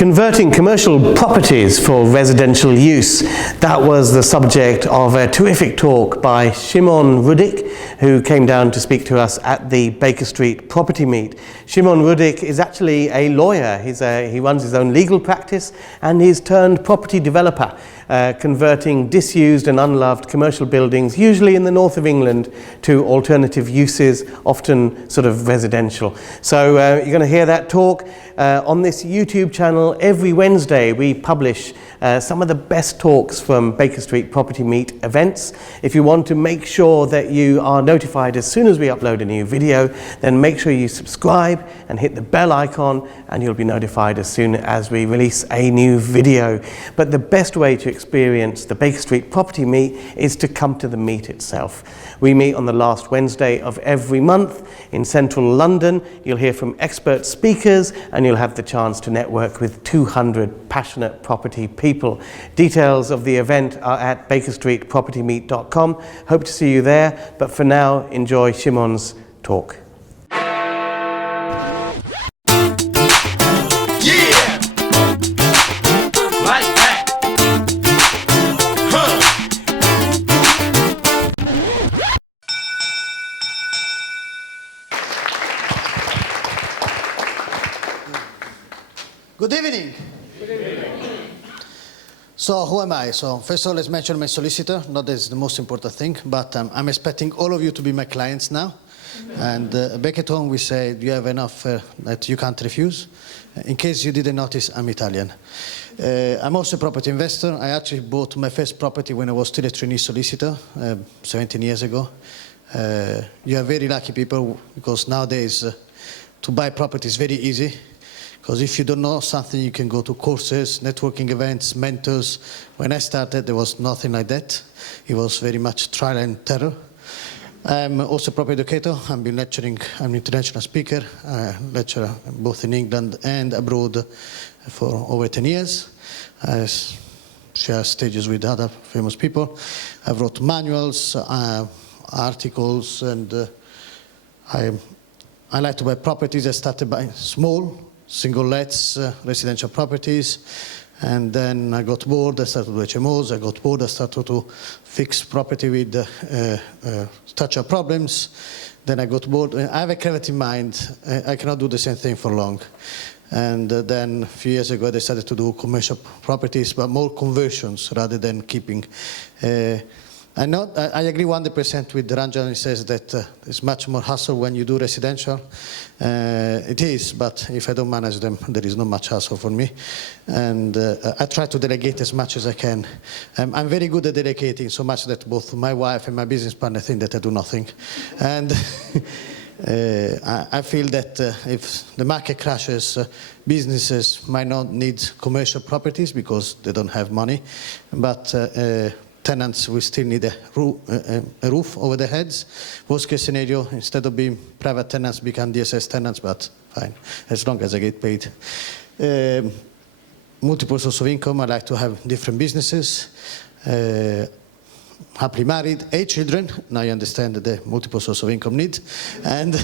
Converting commercial properties for residential use. That was the subject of a terrific talk by Shimon Rudich, who came down to speak to us at the Baker Street property meet. Shimon Rudich is actually a lawyer. He runs his own legal practice and he's turned property developer, converting disused and unloved commercial buildings, usually in the north of England, to alternative uses, often sort of residential. So you're going to hear that talk on this YouTube channel. Every Wednesday we publish some of the best talks from Baker Street Property Meet events. If you want to make sure that you are notified as soon as we upload a new video, then make sure you subscribe and hit the bell icon and you'll be notified as soon as we release a new video. But the best way to experience the Baker Street Property Meet is to come to the meet itself. We meet on the last Wednesday of every month in central London. You'll hear from expert speakers and you'll have the chance to network with 200 passionate property people. Details of the event are at bakerstreetpropertymeet.com. Hope to see you there, but for now, enjoy Shimon's talk. Good evening. Good evening. So who am I? So first of all, let's mention my solicitor. Not that it's the most important thing, but I'm expecting all of you to be my clients now. And back at home we say, you have enough that you can't refuse. In case you didn't notice, I'm Italian. I'm also a property investor. I actually bought my first property when I was still a trainee solicitor, 17 years ago. You are very lucky people, because nowadays to buy property is very easy. Because if you don't know something, you can go to courses, networking events, mentors. When I started, there was nothing like that. It was very much trial and terror. I'm also a property educator. I've been lecturing. I'm an international speaker. I lecture both in England and abroad for over 10 years. I share stages with other famous people. I wrote manuals, articles, and I like to buy properties. I started buying small, single lets, residential properties, and then I got bored. I started with HMOs. I got bored. I started to fix property with structural problems. Then I got bored. I have a creative mind. I cannot do the same thing for long. And then a few years ago, I decided to do commercial properties, but more conversions rather than keeping. I agree 100% with Ranjan. He says that it's much more hassle when you do residential. It is, but if I don't manage them, there is not much hassle for me. And I try to delegate as much as I can. I'm very good at delegating, so much that both my wife and my business partner think that I do nothing. And I feel that if the market crashes, businesses might not need commercial properties because they don't have money, but tenants will still need a roof over their heads. Worst case scenario, instead of being private tenants, become DSS tenants, but fine, as long as I get paid. Multiple sources of income. I like to have different businesses. Happily married, 8 children. Now you understand the multiple source of income need. And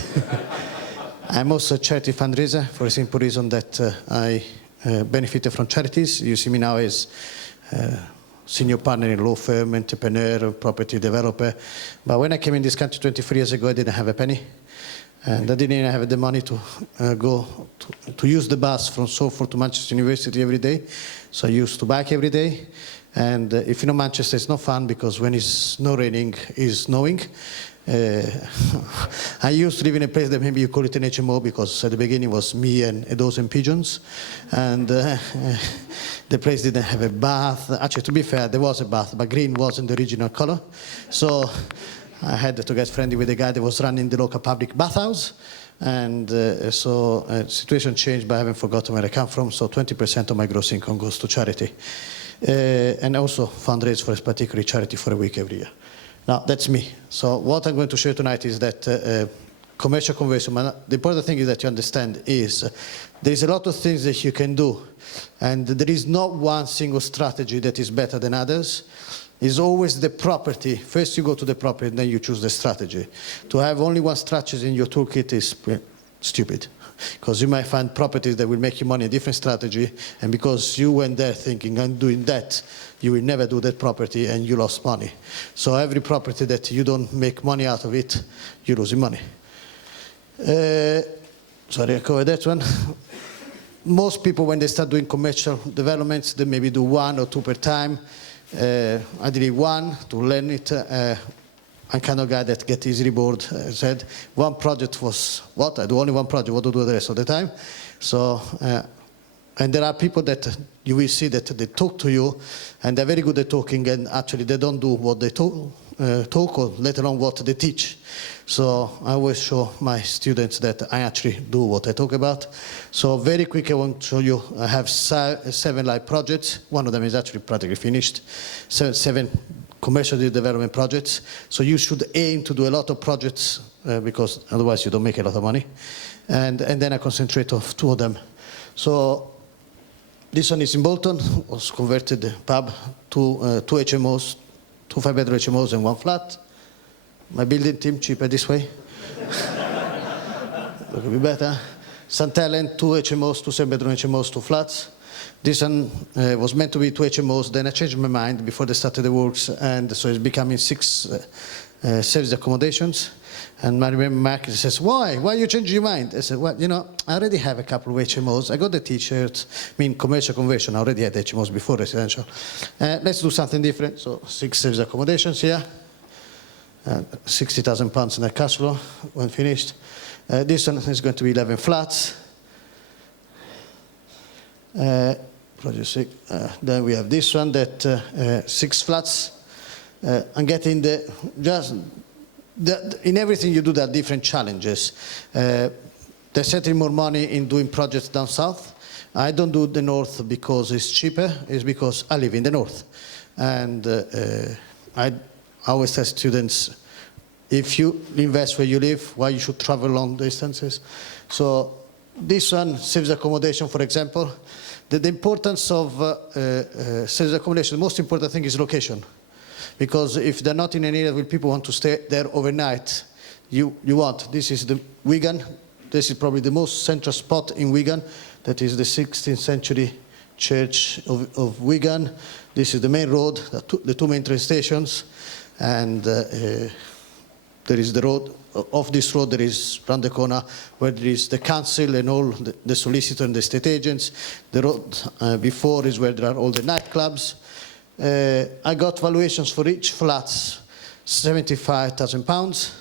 I'm also a charity fundraiser for a simple reason that I benefited from charities. You see me now as senior partner in law firm, entrepreneur, property developer. But when I came in this country 23 years ago, I didn't have a penny. And I didn't even have the money to go to use the bus from Salford to Manchester University every day. So I used to bike every day. And if you know Manchester, it's not fun because when it's not raining, it's snowing. I used to live in a place that maybe you call it an HMO because at the beginning it was me and a dozen pigeons. And the place didn't have a bath. Actually, to be fair, there was a bath, but green wasn't the original color. So I had to get friendly with the guy that was running the local public bathhouse. And so the situation changed, but I haven't forgotten where I come from. So 20% of my gross income goes to charity. And also fundraise for a particular charity for a week every year. Now, that's me. So what I'm going to show you tonight is that commercial conversion. The important thing is that you understand is there's a lot of things that you can do. And there is not one single strategy that is better than others. It's always the property. First you go to the property, then you choose the strategy. To have only one strategy in your toolkit is stupid. Because you might find properties that will make you money, a different strategy, and because you went there thinking, I'm doing that, you will never do that property and you lost money. So every property that you don't make money out of it, you're losing money. Sorry, I covered that one. Most people, when they start doing commercial developments, they maybe do 1 or 2 per time. I did 1 to learn it. I'm kind of guy that gets easily bored. I said, one project was, what? I do only one project, what do I do the rest of the time? So, and there are people that you will see that they talk to you, and they're very good at talking, and actually they don't do what they talk or let alone what they teach. So I always show my students that I actually do what I talk about. So very quick, I want to show you, I have 7 live projects. One of them is actually practically finished. 7 commercial development projects. So you should aim to do a lot of projects because otherwise you don't make a lot of money. And then I concentrate on 2 of them. So this one is in Bolton, was converted pub, 2 HMOs, 2 5-bedroom HMOs and 1 flat. My building team, cheaper this way. That could be better. St. Helen, 2 HMOs, 2 7-bedroom HMOs, 2 flats. This one was meant to be 2 HMOs, then I changed my mind before they started the works, and so it's becoming 6 service accommodations. And I remember Mark says, why you changed your mind? I said, well, you know, I already have a couple of HMOs. I got the t-shirts, commercial conversion. I already had HMOs before residential. Let's do something different. So 6 service accommodations here. £60,000 net cash flow when finished. This one is going to be 11 flats. Project 6. Then we have this one that 6 flats. I'm getting in everything you do, there are different challenges. They're setting more money in doing projects down south. I don't do the north because it's cheaper. It's because I live in the north. And I always tell students, if you invest where you live, why you should travel long distances. So this one, service accommodation, for example. The importance of service accommodation, the most important thing is location. Because if they're not in an area where people want to stay there overnight, you want. This is the Wigan. This is probably the most central spot in Wigan. That is the 16th century church of Wigan. This is the main road, the 2 main train stations. And there is the road. Off this road, there is round the corner where there is the council and all the solicitor and the estate agents. The road before is where there are all the nightclubs. I got valuations for each flats, £75,000.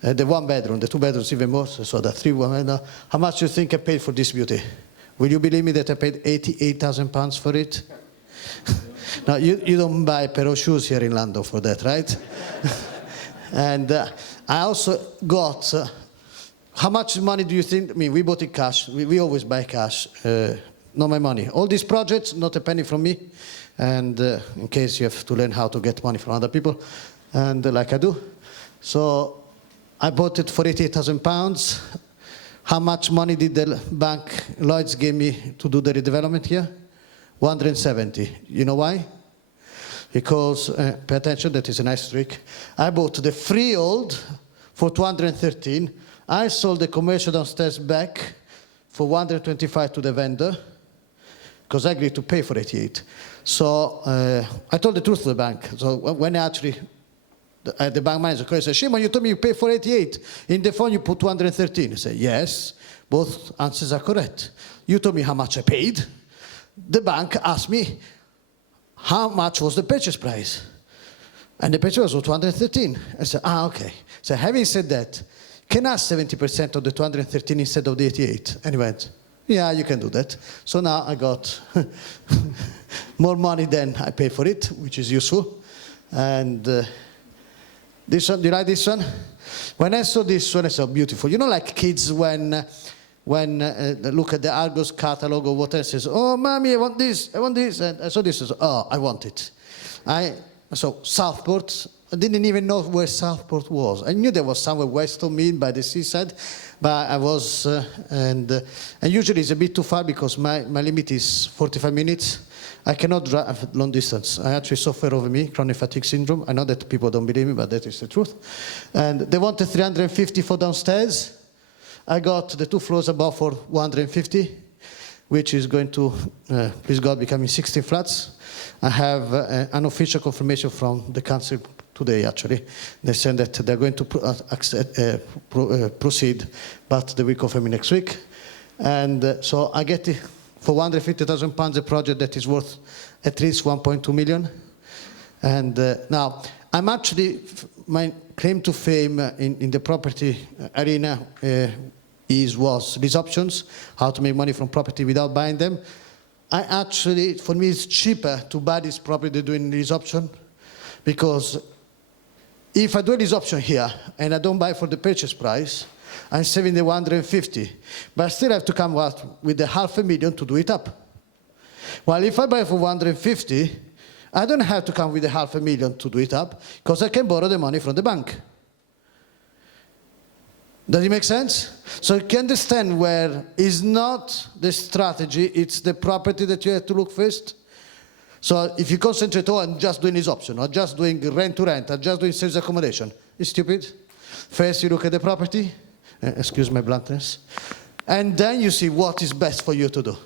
The 1 bedroom, the 2 bedrooms even more, so the 3 1. How much do you think I paid for this beauty? Will you believe me that I paid £88,000 for it? Now, you don't buy a pair of shoes here in London for that, right? And I also got, how much money do you think, we bought it cash, we always buy cash, not my money. All these projects, not a penny from me, and in case you have to learn how to get money from other people, and like I do. So I bought it for £88,000. How much money did the bank, Lloyds, gave me to do the redevelopment here? 170. You know why? Because, pay attention, that is a nice trick. I bought the freehold for 213. I sold the commercial downstairs back for 125 to the vendor, because I agreed to pay for 88. So I told the truth to the bank. So when actually the bank manager said, Shimon, you told me you pay for 88. In the phone you put 213. I said, yes, both answers are correct. You told me how much I paid. The bank asked me, how much was the purchase price? And the purchase price was 213. I said, okay. So having said that, can I ask 70% of the 213 instead of the 88? And he went, yeah, you can do that. So now I got more money than I paid for it, which is useful. And this one, do you like this one? When I saw this one, I saw beautiful. You know, like kids when they look at the Argos catalog or whatever, says, oh, mommy, I want this. And I saw this, I said, oh, I want it. So Southport, I didn't even know where Southport was. I knew there was somewhere west of me by the seaside, but I was, and usually it's a bit too far because my limit is 45 minutes. I cannot drive long distance. I actually suffer over chronic fatigue syndrome. I know that people don't believe me, but that is the truth. And they wanted 350 for downstairs. I got the 2 floors above for 150, which is going to, please God, becoming 16 flats. I have an official confirmation from the council today, actually. They said that they're going to proceed, but they will confirm me next week. And so I get for £150,000 a project that is worth at least 1.2 million. And now, I'm actually, my claim to fame in the property arena was lease options, how to make money from property without buying them. For me, it's cheaper to buy this property than doing lease option, because if I do a lease option here and I don't buy for the purchase price, I'm saving the 150, but I still have to come out with the $500,000 to do it up. While if I buy for 150, I don't have to come with the $500,000 to do it up, because I can borrow the money from the bank. Does it make sense? So you can understand where it's not the strategy, it's the property that you have to look first. So if you concentrate on just doing this option, or just doing rent to rent, or just doing sales accommodation, it's stupid. First you look at the property, excuse my bluntness, and then you see what is best for you to do.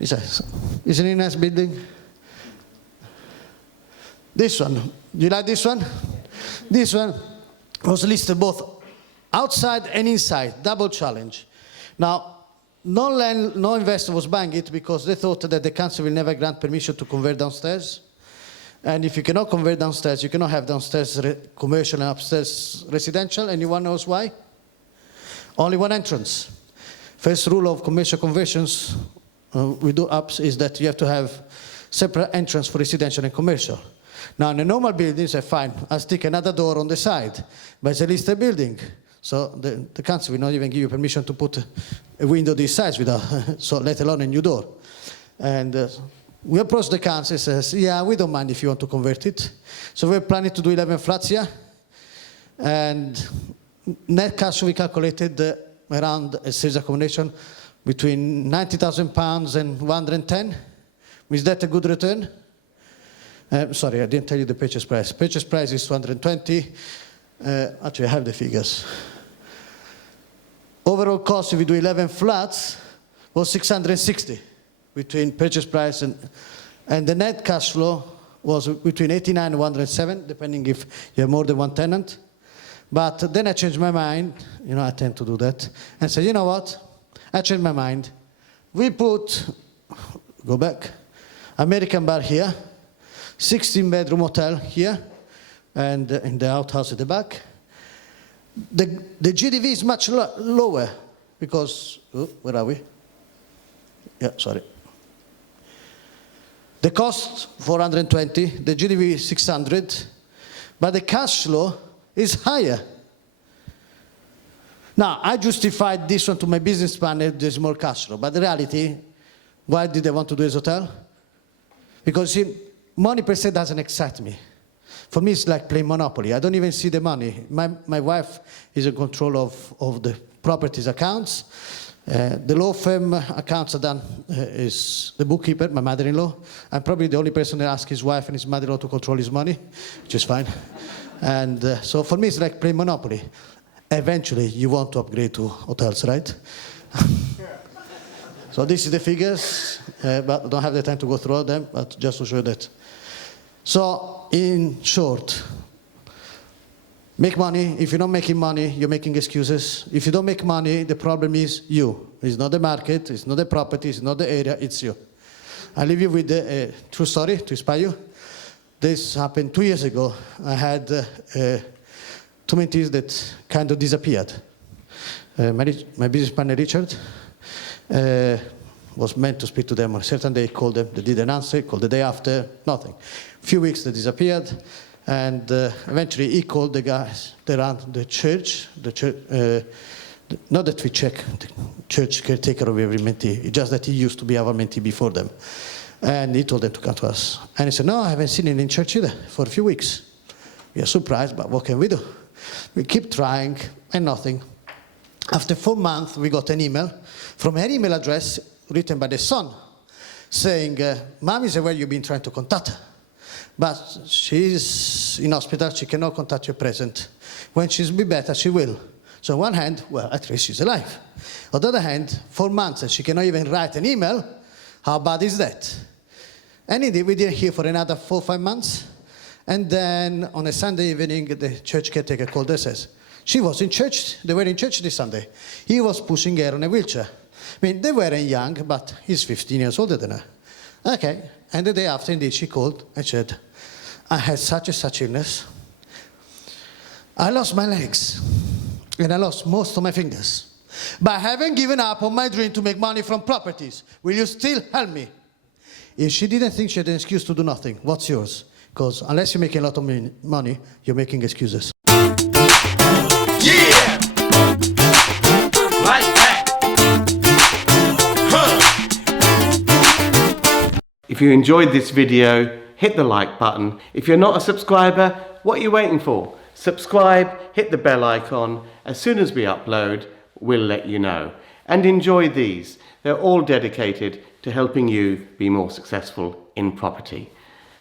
Isn't it a nice building? This one, you like this one? This one was listed both outside and inside, double challenge. Now, no investor was buying it because they thought that the council will never grant permission to convert downstairs. And if you cannot convert downstairs, you cannot have downstairs commercial and upstairs residential. Anyone knows why? Only one entrance. First rule of commercial conversions we do ups is that you have to have separate entrance for residential and commercial. Now, in a normal building, say, fine, I'll stick another door on the side, but it's a listed building. So the council will not even give you permission to put a window this size without, so let alone a new door. And we approached the council and says, yeah, we don't mind if you want to convert it. So we're planning to do 11 flats here. And net cash we calculated around a sales accommodation between £90,000 and 110. Is that a good return? Sorry, I didn't tell you the purchase price. Purchase price is 220. Actually, I have the figures. Overall cost, if we do 11 flats, was 660 between purchase price and the net cash flow was between 89 and 107, depending if you have more than one tenant. But then I changed my mind. You know, I tend to do that. And said, you know what? I changed my mind. We put, go back, American bar here, 16-bedroom hotel here, and in the outhouse at the back. The GDV is much lower because, where are we? Yeah, sorry. The cost, 420, the GDV is 600, but the cash flow is higher. Now, I justified this one to my business partner, the small cash flow, but the reality, why did they want to do this hotel? Because, see, money per se doesn't excite me. For me, it's like playing Monopoly. I don't even see the money. My wife is in control of the properties accounts. The law firm accounts are done is the bookkeeper, my mother-in-law. I'm probably the only person that asks his wife and his mother-in-law to control his money, which is fine. And so for me, it's like playing Monopoly. Eventually, you want to upgrade to hotels, right? So this is the figures, but I don't have the time to go through all them, but just to show you that. So, in short, make money. If you're not making money, you're making excuses. If you don't make money, the problem is you. It's not the market, it's not the property, it's not the area, it's you. I leave you with a true story to inspire you. This happened 2 years ago. I had two mentees that kind of disappeared. My business partner, Richard, was meant to speak to them on a certain day, called them, they didn't answer, called the day after, nothing. A few weeks they disappeared, and eventually he called the guys that ran the church, not that we check the church caretaker of every mentee, it's just that he used to be our mentee before them. And he told them to come to us. And he said, no, I haven't seen him in church either for a few weeks. We are surprised, but what can we do? We keep trying, and nothing. After 4 months, we got an email from her email address written by the son saying, Mom is aware you've been trying to contact her, but she's in hospital, she cannot contact you present. When she's be better, she will. So on one hand, well, at least she's alive. On the other hand, 4 months and she cannot even write an email. How bad is that? And indeed, we didn't hear for another 4 or 5 months. And then on a Sunday evening, the church caretaker called her and says, she was in church, they were in church this Sunday. He was pushing her on a wheelchair. I mean, they weren't young, but he's 15 years older than her. Okay, and the day after, indeed, she called and said, I had such illness. I lost my legs, and I lost most of my fingers. But I haven't given up on my dream to make money from properties. Will you still help me? If she didn't think she had an excuse to do nothing, what's yours? Because unless you're making a lot of money, you're making excuses. Yeah! Like that! Huh! If you enjoyed this video, hit the like button. If you're not a subscriber, what are you waiting for? Subscribe, hit the bell icon. As soon as we upload, we'll let you know. And enjoy these. They're all dedicated to helping you be more successful in property.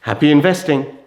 Happy investing!